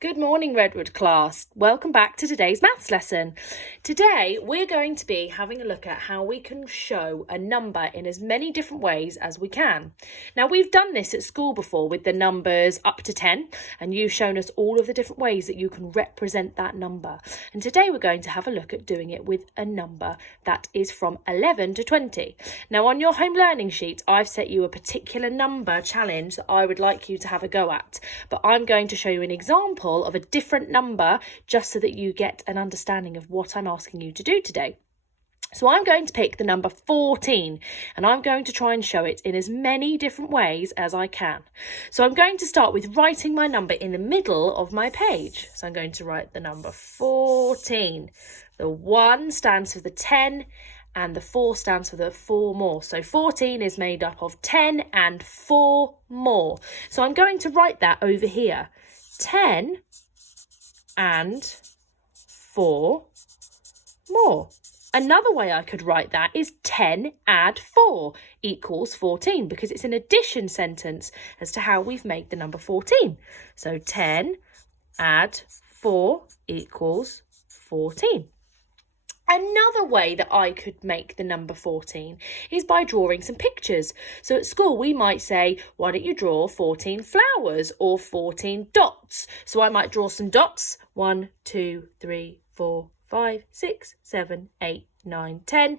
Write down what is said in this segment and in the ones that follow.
Good morning, Redwood class. Welcome back to today's maths lesson. Today, we're going to be having a look at how we can show a number in as many different ways as we can. Now, we've done this at school before with the numbers up to 10, and you've shown us all of the different ways that you can represent that number. And today, we're going to have a look at doing it with a number that is from 11 to 20. Now, on your home learning sheet, I've set you a particular number challenge that I would like you to have a go at, but I'm going to show you an example of a different number just so that you get an understanding of what I'm asking you to do today. So I'm going to pick the number 14 and I'm going to try and show it in as many different ways as I can. So I'm going to start with writing my number in the middle of my page. So I'm going to write the number 14. The 1 stands for the 10 and the 4 stands for the 4 more. So 14 is made up of 10 and 4 more. So I'm going to write that over here. 10 and 4 more. Another way I could write that is 10 add 4 equals 14 because it's an addition sentence as to how we've made the number 14. So 10 add 4 equals 14. Another way that I could make the number 14 is by drawing some pictures. So at school we might say, why don't you draw 14 flowers or 14 dots? So I might draw some dots. 1, 2, 3, 4, 5, 6, 7, 8, 9, 10,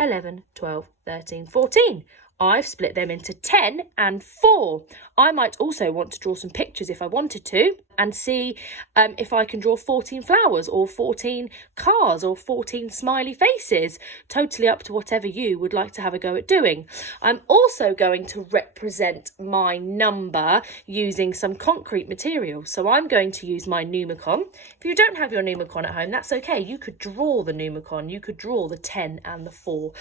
11, 12, 13, 14. I've split them into 10 and 4. I might also want to draw some pictures if I wanted to and see if I can draw 14 flowers or 14 cars or 14 smiley faces. Totally up to whatever you would like to have a go at doing. I'm also going to represent my number using some concrete material. So I'm going to use my Numicon. If you don't have your Numicon at home, that's okay. You could draw the Numicon. You could draw the 10 and the 4.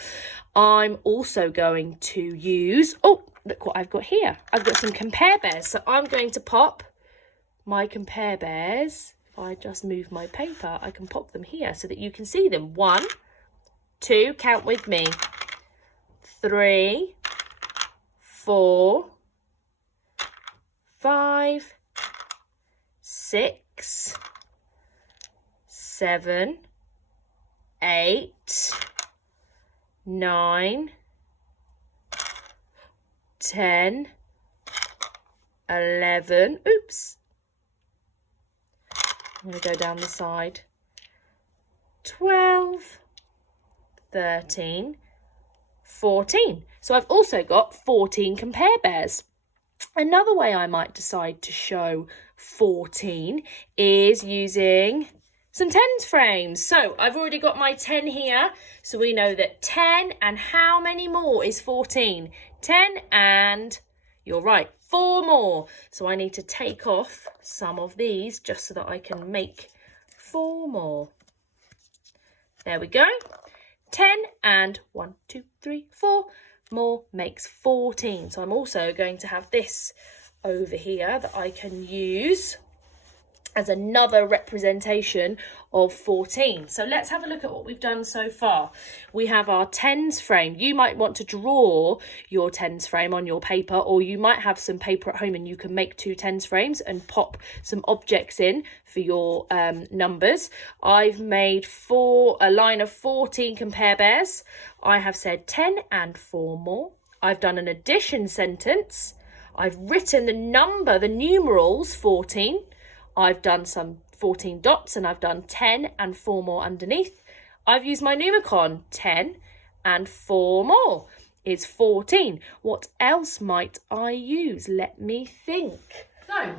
I'm also going to use, oh, look what I've got here. I've got some compare bears. So I'm going to pop my compare bears. If I just move my paper, I can pop them here so that you can see them. 1, 2, count with me. 3, 4, 5, 6, 7, 8, 9, 10, 11, oops, I'm going to go down the side, 12, 13, 14. So I've also got 14 compare bears. Another way I might decide to show 14 is using some tens frames. So I've already got my 10 here. So we know that 10 and how many more is 14? 10 and, you're right, 4 more. So I need to take off some of these just so that I can make 4 more. There we go. 10 and 1, 2, 3, 4 more makes 14. So I'm also going to have this over here that I can use as another representation of 14. So let's have a look at what we've done so far. We have our tens frame. You might want to draw your tens frame on your paper, or you might have some paper at home and you can make 2 tens frames and pop some objects in for your numbers. I've made a line of 14 compare bears. I have said 10 and 4 more. I've done an addition sentence. I've written the number, the numerals 14. I've done some 14 dots and I've done 10 and 4 more underneath. I've used my Numicon. 10 and 4 more is 14. What else might I use? Let me think. So,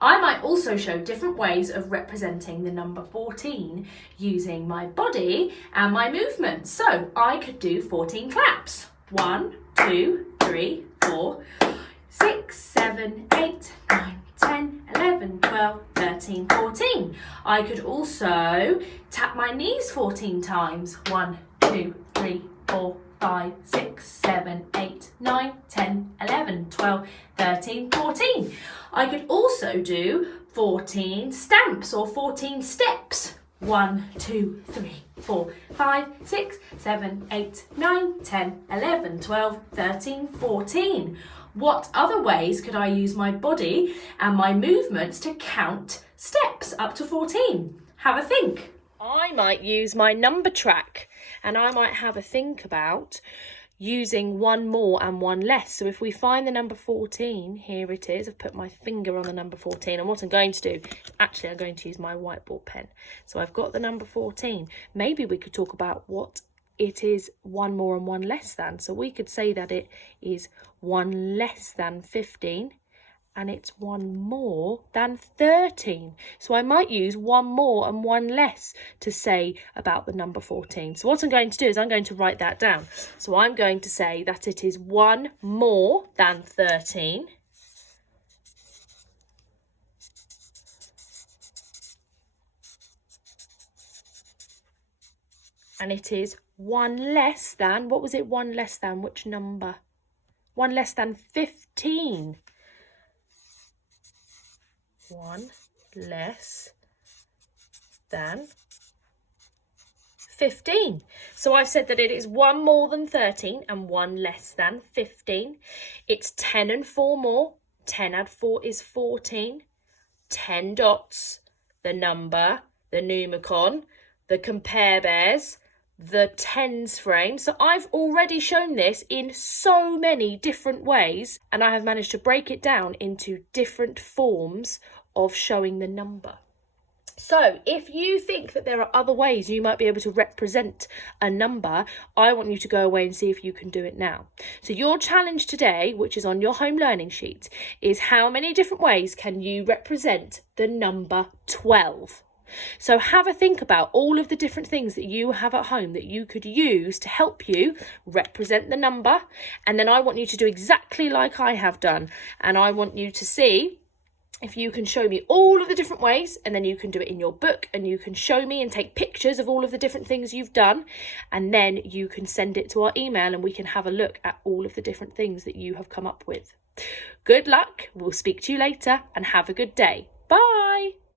I might also show different ways of representing the number 14 using my body and my movements. So, I could do 14 claps. 1, 2, 3, 4, 6, 7, 8, 9, 10, 11, 12, 13, 14. I could also tap my knees 14 times. 1, 2, 3, 4, 5, 6, 7, 8, 9, 10, 11, 12, 13, 14. I could also do 14 stamps or 14 steps. 1, 2, 3, 4, 5, 6, 7, 8, 9, 10, 11, 12, 13, 14. What other ways could I use my body and my movements to count steps up to 14? Have a think. I might use my number track, and I might have a think about using one more and one less. So if we find the number 14, here it is. I've put my finger on the number 14, and what I'm going to do, actually I'm going to use my whiteboard pen. So I've got the number 14. Maybe we could talk about what it is one more and one less than. So we could say that it is one less than 15 and it's one more than 13. So I might use one more and one less to say about the number 14. So what I'm going to do is I'm going to write that down. So I'm going to say that it is one more than 13. And it is one less than, what was it, one less than, which number? One less than 15. One less than 15. So I've said that it is one more than 13 and one less than 15. It's 10 and 4 more. 10 add 4 is 14. 10 dots, the number, the numicon, the compare bears, the tens frame. So I've already shown this in so many different ways, and I have managed to break it down into different forms of showing the number. So if you think that there are other ways you might be able to represent a number, I want you to go away and see if you can do it now. So your challenge today, which is on your home learning sheet, is how many different ways can you represent the number 12? So have a think about all of the different things that you have at home that you could use to help you represent the number. And then I want you to do exactly like I have done. And I want you to see if you can show me all of the different ways, and then you can do it in your book and you can show me and take pictures of all of the different things you've done. And then you can send it to our email and we can have a look at all of the different things that you have come up with. Good luck. We'll speak to you later and have a good day.